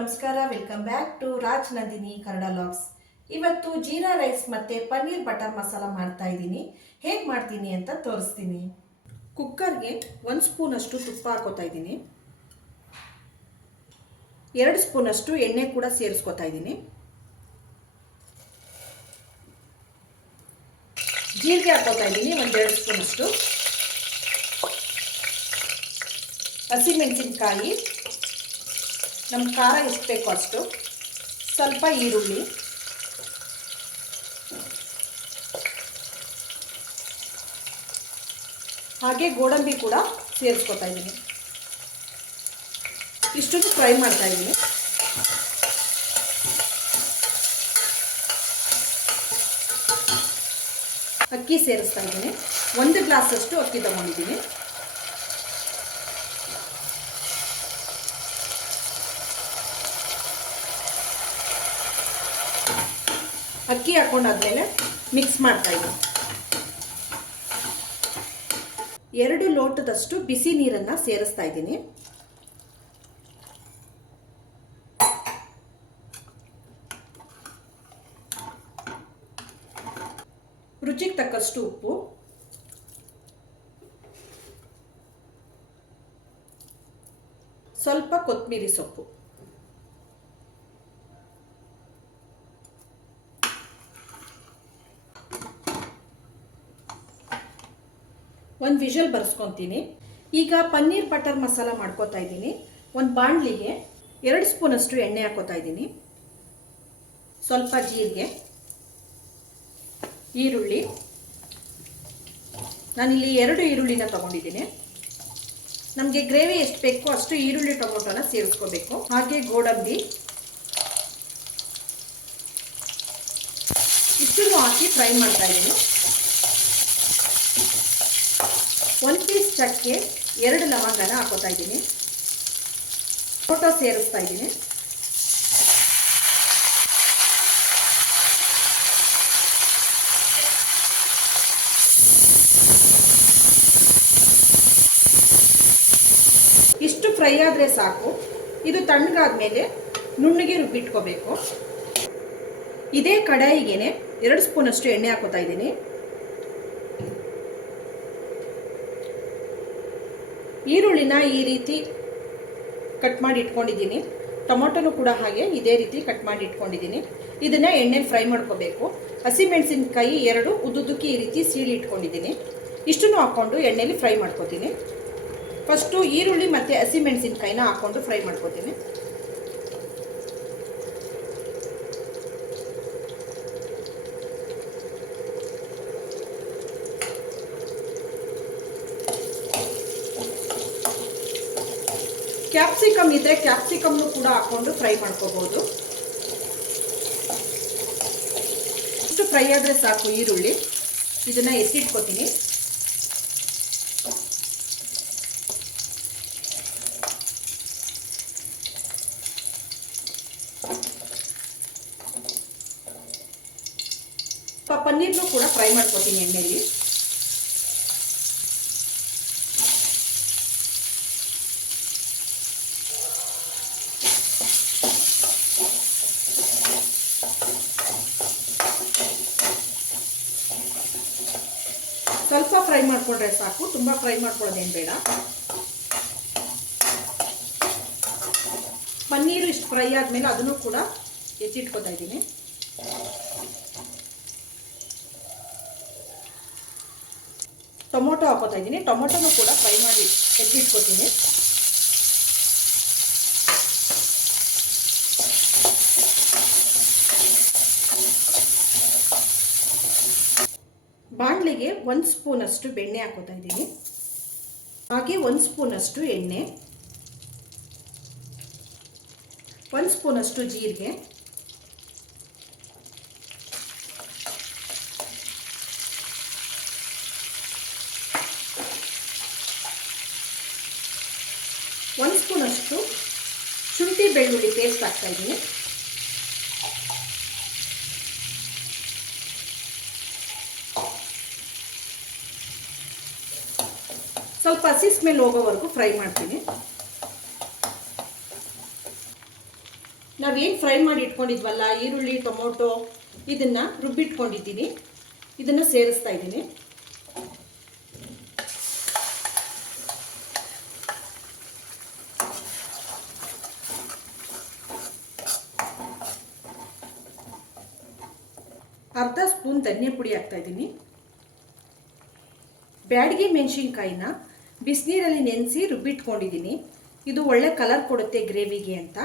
ನಮಸ್ಕಾರ welcome back to Raj Nandini, Kannada vlogs ಇವತ್ತು jeera rice ಮತ್ತೆ ಪನ್ನೀರ್ ಬಟರ್ ಮಸಾಲ ಮಾಡ್ತಾ ಇದ್ದೀನಿ. ಹೇಗೆ ಮಾಡ್ತೀನಿ ಅಂತ ತೋರಿಸ್ತೀನಿ. ಕುಕ್ಕರ್ಗೆ ಒಂದು ಸ್ಪೂನಷ್ಟು ತುಪ್ಪ ಹಾಕೋತಾ ಇದ್ದೀನಿ. ಎರಡು ಸ್ಪೂನಷ್ಟು ಎಣ್ಣೆ ಕೂಡ ಸೇರಿಸ್ಕೊತಾ ಇದ್ದೀನಿ. ಜೀರಿಗೆ ಹಾಕೋತಾ ಇದ್ದೀನಿ, ಒಂದೆರಡು ಸ್ಪೂನಷ್ಟು. ಹಸಿಮೆಣಸಿನ್ಕಾಯಿ ನಮ್ಮ ಖಾರ ಎಷ್ಟು ಬೇಕು ಅಷ್ಟು. ಸ್ವಲ್ಪ ಈರುಳ್ಳಿ. ಹಾಗೆ ಗೋಡಂಬಿ ಕೂಡ ಸೇರಿಸ್ಕೊತಾ ಇದ್ದೀನಿ. ಇಷ್ಟೊಂದು ಫ್ರೈ ಮಾಡ್ತಾ ಇದ್ದೀನಿ. ಅಕ್ಕಿ ಸೇರಿಸ್ತಾ ಇದ್ದೀನಿ. ಒಂದು ಗ್ಲಾಸಷ್ಟು ಅಕ್ಕಿ ತಗೊಂಡಿದ್ದೀನಿ. ಅಕ್ಕಿ ಹಾಕೊಂಡಾದ್ಮೇಲೆ ಮಿಕ್ಸ್ ಮಾಡ್ತಾ ಇದ್ದೀನಿ ಎರಡು ಲೋಟದಷ್ಟು ಬಿಸಿ ನೀರನ್ನು ಸೇರಿಸ್ತಾ ಇದ್ದೀನಿ. ರುಚಿಗೆ ತಕ್ಕಷ್ಟು ಉಪ್ಪು. ಸ್ವಲ್ಪ ಕೊತ್ತಂಬರಿ ಸೊಪ್ಪು. ವಿಷಲ್ ಬರ್ಸ್ಕೊತೀನಿ. ಈಗ ಪನ್ನೀರ್ ಬಟರ್ ಮಸಾಲ ಮಾಡ್ಕೋತಾ ಇದ್ದೀನಿ. ಒಂದು ಬಾಣಲಿಗೆ ಎರಡು ಸ್ಪೂನಷ್ಟು ಎಣ್ಣೆ ಹಾಕೋತಾ ಇದ್ದೀನಿ. ಸ್ವಲ್ಪ ಜೀರಿಗೆ, ಈರುಳ್ಳಿ. ನಾನಿಲ್ಲಿ ಎರಡು ಈರುಳ್ಳಿನ ತೊಗೊಂಡಿದ್ದೀನಿ. ನಮಗೆ ಗ್ರೇವಿ ಎಷ್ಟು ಬೇಕೋ ಅಷ್ಟು ಈರುಳ್ಳಿ ಟೊಮೊಟೊನ ಸೇರಿಸ್ಕೋಬೇಕು. ಹಾಗೆ ಗೋಡಂಬಿ. ಇಷ್ಟನ್ನು ಹಾಕಿ ಫ್ರೈ ಮಾಡ್ತಾ ಇದ್ದೀನಿ. ಒಂದು ಪೀಸ್ ಚಕ್ಕೆ ಎರಡು ಲವಂಗನ ಹಾಕೋತಾ ಇದ್ದೀನಿ. ಫೋಟೋ ಸೇರಿಸ್ತಾ ಇದ್ದೀನಿ. ಇಷ್ಟು ಫ್ರೈ ಆದರೆ ಸಾಕು. ಇದು ತಣ್ಣಗಾದ್ಮೇಲೆ ನುಣ್ಣಗೆ ರುಬ್ಬಿಟ್ಕೋಬೇಕು. ಇದೇ ಕಡಾಯಿಗೆ ಎರಡು ಸ್ಪೂನಷ್ಟು ಎಣ್ಣೆ ಹಾಕೋತಾ ಇದ್ದೀನಿ. ಈರುಳ್ಳಿನ ಈ ರೀತಿ ಕಟ್ ಮಾಡಿ ಇಟ್ಕೊಂಡಿದ್ದೀನಿ. ಟೊಮೊಟೊನು ಕೂಡ ಹಾಗೆ ಇದೇ ರೀತಿ ಕಟ್ ಮಾಡಿ ಇಟ್ಕೊಂಡಿದ್ದೀನಿ. ಇದನ್ನು ಎಣ್ಣೆಲಿ ಫ್ರೈ ಮಾಡ್ಕೋಬೇಕು. ಹಸಿಮೆಣಸಿನ್ಕಾಯಿ ಎರಡು, ಉದ್ದುದ್ದಕ್ಕೆ ಈ ರೀತಿ ಸೀಳಿ ಇಟ್ಕೊಂಡಿದ್ದೀನಿ. ಇಷ್ಟನ್ನು ಹಾಕ್ಕೊಂಡು ಎಣ್ಣೆಲಿ ಫ್ರೈ ಮಾಡ್ಕೋತೀನಿ. ಫಸ್ಟು ಈರುಳ್ಳಿ ಮತ್ತು ಹಸಿಮೆಣಸಿನ್ಕಾಯಿನ ಹಾಕ್ಕೊಂಡು ಫ್ರೈ ಮಾಡ್ಕೋತೀನಿ. ಕ್ಯಾಪ್ಸಿಕಮ್ ಇದ್ದರೆ ಕ್ಯಾಪ್ಸಿಕಮ್ನು ಕೂಡ ಹಾಕ್ಕೊಂಡು ಫ್ರೈ ಮಾಡ್ಕೋಬೋದು. ಇಷ್ಟು ಫ್ರೈ ಆದರೆ ಸಾಕು ಈರುಳ್ಳಿ. ಇದನ್ನು ಎತ್ತಿಟ್ಕೋತೀನಿ. ಪನ್ನೀರ್ನು ಕೂಡ ಫ್ರೈ ಮಾಡ್ಕೋತೀನಿ ಎಣ್ಣೆಯಲ್ಲಿ ಸ್ವಲ್ಪ ಫ್ರೈ ಮಾಡಿಕೊಂಡ್ರೆ ಸಾಕು, ತುಂಬ ಫ್ರೈ ಮಾಡ್ಕೊಳ್ಳೋದೇನು ಬೇಡ. ಪನ್ನೀರು ಇಷ್ಟು ಫ್ರೈ ಆದಮೇಲೆ ಅದನ್ನು ಕೂಡ ಎತ್ತಿಟ್ಕೋತಾ ಇದ್ದೀನಿ. ಟೊಮೊಟೊ ಹಾಕೋತಾ ಇದ್ದೀನಿ. ಟೊಮೊಟೊನು ಕೂಡ ಫ್ರೈ ಮಾಡಿ ಎತ್ತಿಟ್ಕೋತೀನಿ ಬಾಣಲಿಗೆ ಒಂದು ಸ್ಪೂನಷ್ಟು ಬೆಣ್ಣೆ ಹಾಕೋತಾ ಇದ್ದೀನಿ. ಹಾಗೆ ಒಂದು ಸ್ಪೂನಷ್ಟು ಎಣ್ಣೆ. ಒಂದು ಸ್ಪೂನಷ್ಟು ಜೀರಿಗೆ. ಒಂದು ಸ್ಪೂನಷ್ಟು ಶುಂಠಿ ಬೆಳ್ಳುಳ್ಳಿ ಪೇಸ್ಟ್ ಹಾಕ್ತಾ ಸ್ವಲ್ಪ ಹಸಿ ಸ್ಮೆಲ್ ಹೋಗೋವರೆಗೂ ಫ್ರೈ ಮಾಡ್ತೀನಿ. ನಾವೇನು ಫ್ರೈ ಮಾಡಿ ಇಟ್ಕೊಂಡಿದ್ವಲ್ಲ, ಈರುಳ್ಳಿ, ಟೊಮೊಟೊ, ಇದನ್ನು ರುಬ್ಬಿಟ್ಕೊಂಡಿದ್ದೀನಿ. ಇದನ್ನು ಸೇರಿಸ್ತಾ ಇದ್ದೀನಿ. ಅರ್ಧ ಸ್ಪೂನ್ ಧನಿಯಾ ಪುಡಿ ಹಾಕ್ತಾ ಇದ್ದೀನಿ. ಬ್ಯಾಡಗಿ ಮೆಣಸಿನ್ಕಾಯಿನ ಬಿಸಿನೀರಲ್ಲಿ ನೆನೆಸಿ ರುಬ್ಬಿಟ್ಕೊಂಡಿದ್ದೀನಿ. ಇದು ಒಳ್ಳೆ ಕಲರ್ ಕೊಡುತ್ತೆ ಗ್ರೇವಿಗೆ ಅಂತ.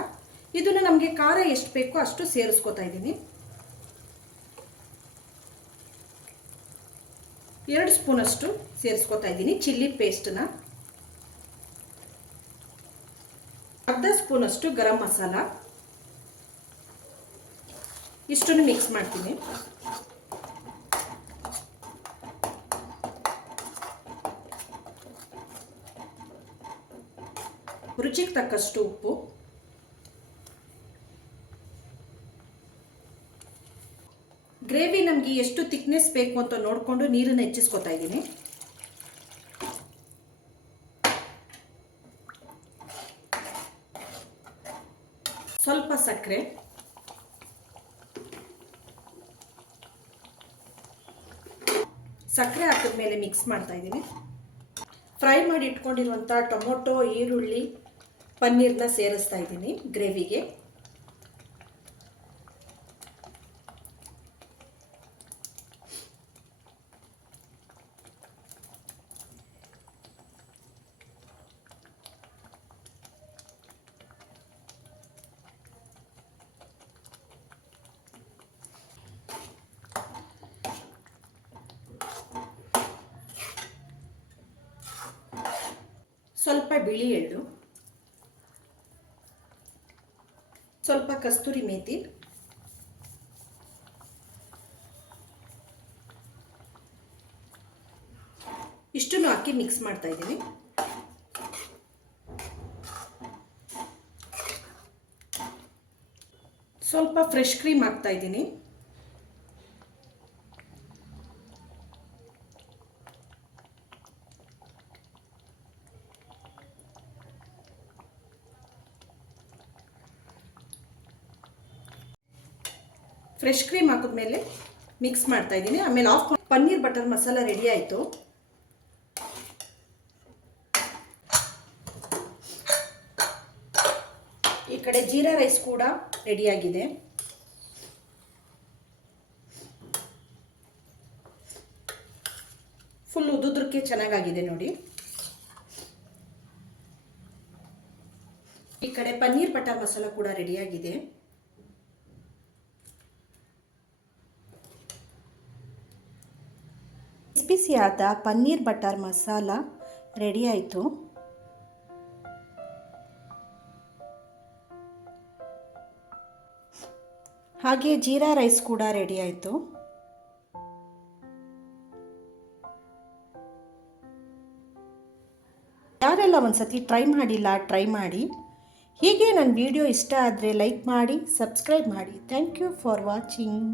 ಇದನ್ನು ನಮಗೆ ಖಾರ ಎಷ್ಟು ಬೇಕೋ ಅಷ್ಟು ಸೇರಿಸ್ಕೊತಾ ಇದ್ದೀನಿ. ಎರಡು ಸ್ಪೂನಷ್ಟು ಸೇರಿಸ್ಕೊತಾ ಇದ್ದೀನಿ ಚಿಲ್ಲಿ ಪೇಸ್ಟನ್ನ. ಅರ್ಧ ಸ್ಪೂನಷ್ಟು ಗರಂ ಮಸಾಲ. ಇಷ್ಟನ್ನು ಮಿಕ್ಸ್ ಮಾಡ್ತೀನಿ. ರುಚಿಗೆ ತಕ್ಕಷ್ಟು ಉಪ್ಪು. ಗ್ರೇವಿ ನಮಗೆ ಎಷ್ಟು ತಿಕ್ನೆಸ್ ಬೇಕು ಅಂತ ನೋಡಿಕೊಂಡು ನೀರನ್ನು ಹೆಚ್ಚಿಸ್ಕೊತಾ ಇದ್ದೀನಿ. ಸ್ವಲ್ಪ ಸಕ್ಕರೆ. ಸಕ್ಕರೆ ಹಾಕಿದ ಮೇಲೆ ಮಿಕ್ಸ್ ಮಾಡ್ತಾ ಇದ್ದೀನಿ. ಫ್ರೈ ಮಾಡಿ ಇಟ್ಕೊಂಡಿರುವಂಥ ಟೊಮೊಟೊ ಈರುಳ್ಳಿ ಪನ್ನೀರನ್ನ ಸೇರಿಸ್ತಾ ಇದ್ದೀನಿ ಗ್ರೇವಿಗೆ. ಸ್ವಲ್ಪ ಬಿಳಿ ಎಳ್ಳು, ಸ್ವಲ್ಪ ಕಸ್ತೂರಿ ಮೇಥಿ ಇಷ್ಟನ್ನು ಹಾಕಿ ಮಿಕ್ಸ್ ಮಾಡ್ತಾ ಇದ್ದೀನಿ. ಸ್ವಲ್ಪ ಫ್ರೆಶ್ ಕ್ರೀಮ್ ಹಾಕ್ತಾ ಇದ್ದೀನಿ. ಫ್ರೆಶ್ ಕ್ರೀಮ್ ಹಾಕಿದ್ಮೇಲೆ ಮಿಕ್ಸ್ ಮಾಡ್ತಾ ಇದ್ದೀನಿ. ಆಮೇಲೆ off paneer butter masala ready ಆಯಿತು. ಈ ಕಡೆ ಜೀರಾ ರೈಸ್ ಕೂಡ ರೆಡಿಯಾಗಿದೆ ಫುಲ್ ಉದುದ್ರಕ್ಕೆ ಚೆನ್ನಾಗಾಗಿದೆ ನೋಡಿ. ಈ ಕಡೆ ಪನ್ನೀರ್ ಬಟರ್ ಮಸಾಲ ಕೂಡ ರೆಡಿಯಾಗಿದೆ ಬಿಸಿಯಾದ ಪನ್ನೀರ್ ಬಟರ್ ಮಸಾಲ ರೆಡಿ ಆಯಿತು. ಹಾಗೆ ಜೀರಾ ರೈಸ್ ಕೂಡ ರೆಡಿ ಆಯಿತು. ಯಾರೆಲ್ಲ ಒಂದ್ಸತಿ ಟ್ರೈ ಮಾಡಿಲ್ಲ ಟ್ರೈ ಮಾಡಿ. ಹೀಗೆ ನನ್ನ ವಿಡಿಯೋ ಇಷ್ಟ ಆದರೆ ಲೈಕ್ ಮಾಡಿ ಸಬ್ಸ್ಕ್ರೈಬ್ ಮಾಡಿ. Thank you for watching